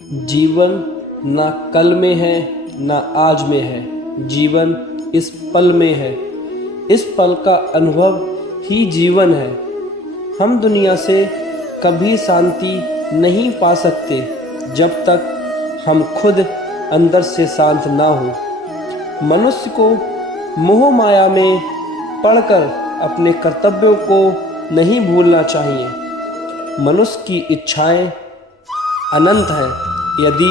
जीवन ना कल में है ना आज में है, जीवन इस पल में है। इस पल का अनुभव ही जीवन है। हम दुनिया से कभी शांति नहीं पा सकते जब तक हम खुद अंदर से शांत ना हो। मनुष्य को मोह माया में पड़कर अपने कर्तव्यों को नहीं भूलना चाहिए। मनुष्य की इच्छाएं अनंत हैं। यदि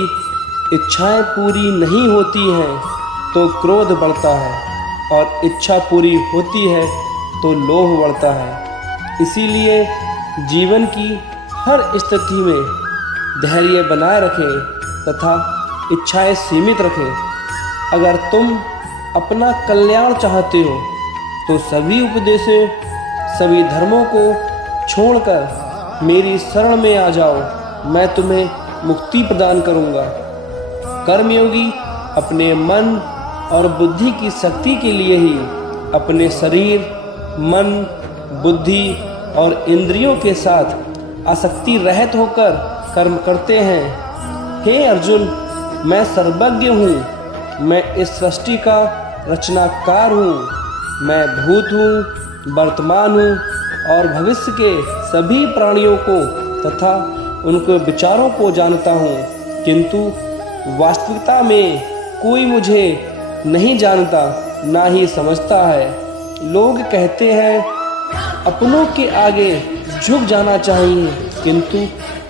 इच्छाएं पूरी नहीं होती हैं तो क्रोध बढ़ता है और इच्छा पूरी होती है तो लोभ बढ़ता है। इसीलिए जीवन की हर स्थिति में धैर्य बनाए रखें तथा इच्छाएं सीमित रखें। अगर तुम अपना कल्याण चाहते हो तो सभी उपदेशों, सभी धर्मों को छोड़कर मेरी शरण में आ जाओ। मैं तुम्हें मुक्ति प्रदान करूंगा। कर्मयोगी अपने मन और बुद्धि की शक्ति के लिए ही अपने शरीर, मन, बुद्धि और इंद्रियों के साथ आसक्ति रहित होकर कर्म करते हैं। हे अर्जुन, मैं सर्वज्ञ हूँ। मैं इस सृष्टि का रचनाकार हूँ। मैं भूत हूँ, वर्तमान हूँ और भविष्य के सभी प्राणियों को तथा उनके विचारों को जानता हूँ, किंतु वास्तविकता में कोई मुझे नहीं जानता, ना ही समझता है। लोग कहते हैं अपनों के आगे झुक जाना चाहिए, किंतु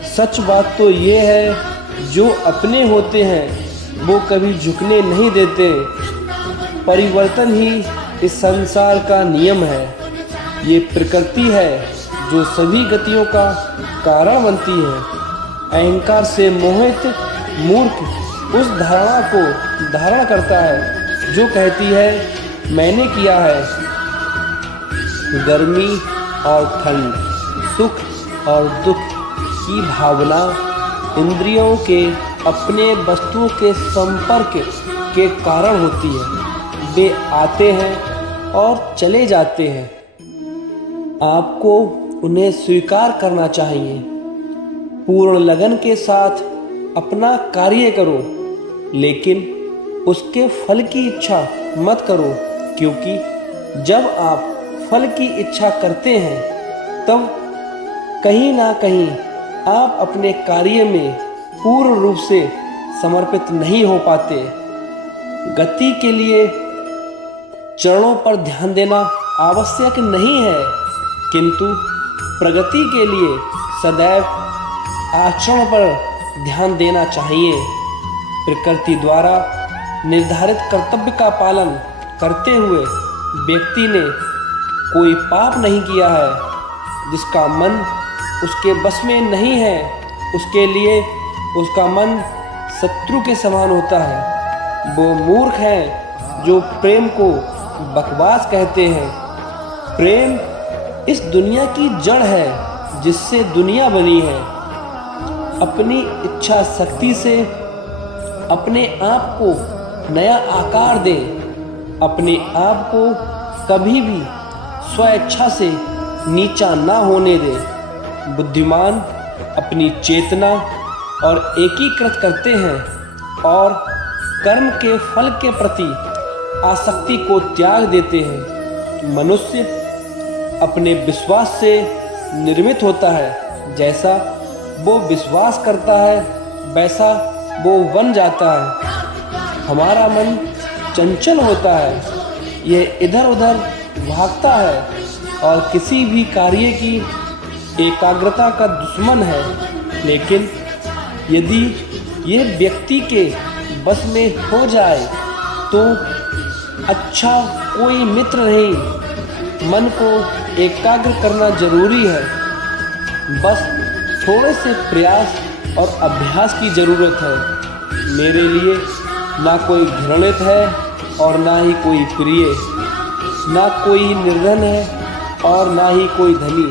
सच बात तो ये है जो अपने होते हैं वो कभी झुकने नहीं देते। परिवर्तन ही इस संसार का नियम है। ये प्रकृति है जो सभी गतियों का कारण बनती है। अहंकार से मोहित मूर्ख उस धारणा को धारण करता है जो कहती है मैंने किया है। गर्मी और ठंड, सुख और दुख की भावना इंद्रियों के अपने वस्तुओं के संपर्क के कारण होती है। वे आते हैं और चले जाते हैं। आपको उन्हें स्वीकार करना चाहिए। पूर्ण लगन के साथ अपना कार्य करो, लेकिन उसके फल की इच्छा मत करो, क्योंकि जब आप फल की इच्छा करते हैं तब कहीं ना कहीं आप अपने कार्य में पूर्ण रूप से समर्पित नहीं हो पाते। गति के लिए चरणों पर ध्यान देना आवश्यक नहीं है, किंतु प्रगति के लिए सदैव आचरण पर ध्यान देना चाहिए। प्रकृति द्वारा निर्धारित कर्तव्य का पालन करते हुए व्यक्ति ने कोई पाप नहीं किया है। जिसका मन उसके बस में नहीं है, उसके लिए उसका मन शत्रु के समान होता है। वो मूर्ख हैं जो प्रेम को बकवास कहते हैं। प्रेम इस दुनिया की जड़ है जिससे दुनिया बनी है। अपनी इच्छा शक्ति से अपने आप को नया आकार दे। अपने आप को कभी भी स्वेच्छा से नीचा ना होने दे। बुद्धिमान अपनी चेतना और एकीकृत करते हैं और कर्म के फल के प्रति आसक्ति को त्याग देते हैं। मनुष्य अपने विश्वास से निर्मित होता है। जैसा वो विश्वास करता है वैसा वो बन जाता है। हमारा मन चंचल होता है। यह इधर उधर भागता है और किसी भी कार्य की एकाग्रता का दुश्मन है। लेकिन यदि यह व्यक्ति के बस में हो जाए तो अच्छा कोई मित्र नहीं। मन को एकाग्र करना जरूरी है। बस थोड़े से प्रयास और अभ्यास की ज़रूरत है। मेरे लिए ना कोई घृणित है और ना ही कोई प्रिय, ना कोई निर्धन है और ना ही कोई धनी।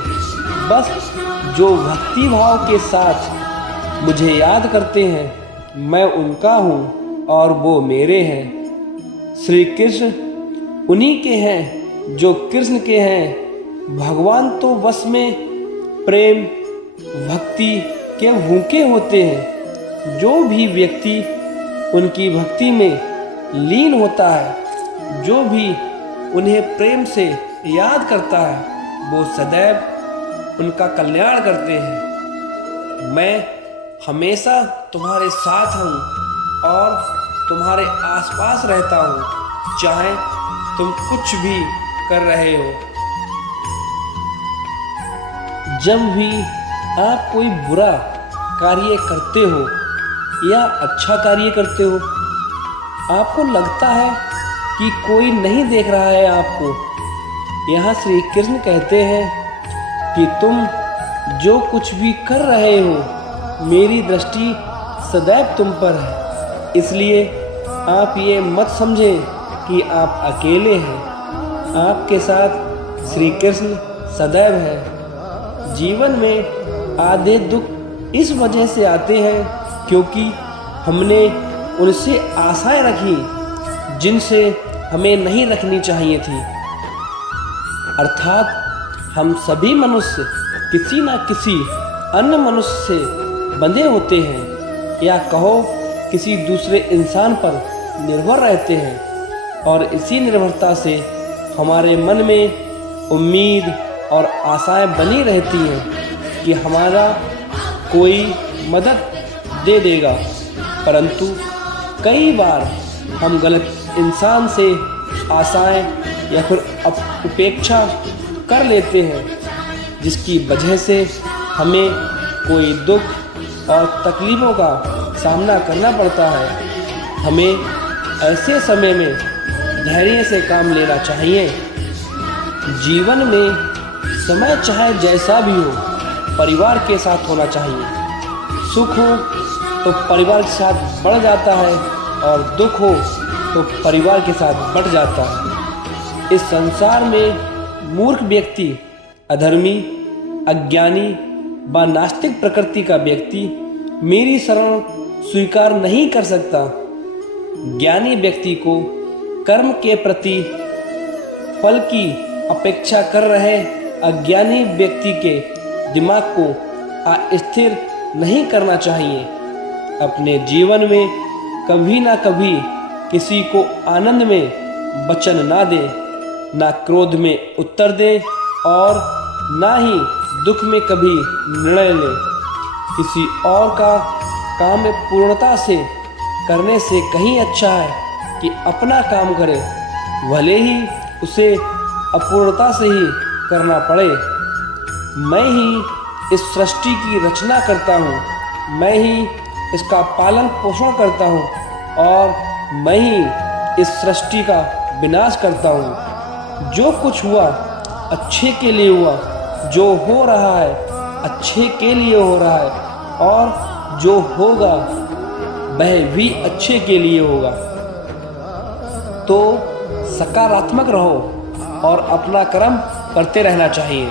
बस जो भक्ति भाव के साथ मुझे याद करते हैं मैं उनका हूँ और वो मेरे हैं। श्री कृष्ण उन्हीं के हैं जो कृष्ण के हैं। भगवान तो बस में प्रेम भक्ति के भूखे होते हैं। जो भी व्यक्ति उनकी भक्ति में लीन होता है, जो भी उन्हें प्रेम से याद करता है, वो सदैव उनका कल्याण करते हैं। मैं हमेशा तुम्हारे साथ हूँ और तुम्हारे आसपास रहता हूँ, चाहे तुम कुछ भी कर रहे हो। जब भी आप कोई बुरा कार्य करते हो या अच्छा कार्य करते हो, आपको लगता है कि कोई नहीं देख रहा है आपको। यहाँ श्री कृष्ण कहते हैं कि तुम जो कुछ भी कर रहे हो, मेरी दृष्टि सदैव तुम पर है। इसलिए आप ये मत समझें कि आप अकेले हैं। आपके साथ श्री कृष्ण सदैव है। जीवन में आधे दुख इस वजह से आते हैं क्योंकि हमने उनसे आशाएं रखी जिनसे हमें नहीं रखनी चाहिए थी। अर्थात हम सभी मनुष्य किसी न किसी अन्य मनुष्य से बंधे होते हैं, या कहो किसी दूसरे इंसान पर निर्भर रहते हैं, और इसी निर्भरता से हमारे मन में उम्मीद और आशाएं बनी रहती हैं कि हमारा कोई मदद दे देगा। परंतु कई बार हम गलत इंसान से आशाएं या फिर उपेक्षा कर लेते हैं, जिसकी वजह से हमें कोई दुख और तकलीफ़ों का सामना करना पड़ता है। हमें ऐसे समय में धैर्य से काम लेना चाहिए। जीवन में समय चाहे जैसा भी हो, परिवार के साथ होना चाहिए। सुख हो तो परिवार के साथ बढ़ जाता है, और दुख हो तो परिवार के साथ बढ़ जाता है। इस संसार में मूर्ख व्यक्ति, अधर्मी, अज्ञानी व नास्तिक प्रकृति का व्यक्ति मेरी शरण स्वीकार नहीं कर सकता। ज्ञानी व्यक्ति को कर्म के प्रति फल की अपेक्षा कर रहे अज्ञानी व्यक्ति के दिमाग को अस्थिर नहीं करना चाहिए। अपने जीवन में कभी ना कभी किसी को आनंद में वचन ना दे, ना क्रोध में उत्तर दे, और ना ही दुख में कभी निर्णय ले। किसी और का काम पूर्णता से करने से कहीं अच्छा है कि अपना काम करे, भले ही उसे अपूर्णता से ही करना पड़े। मैं ही इस सृष्टि की रचना करता हूँ, मैं ही इसका पालन पोषण करता हूँ, और मैं ही इस सृष्टि का विनाश करता हूँ। जो कुछ हुआ अच्छे के लिए हुआ, जो हो रहा है अच्छे के लिए हो रहा है, और जो होगा वह भी अच्छे के लिए होगा। तो सकारात्मक रहो और अपना कर्म करते रहना चाहिए।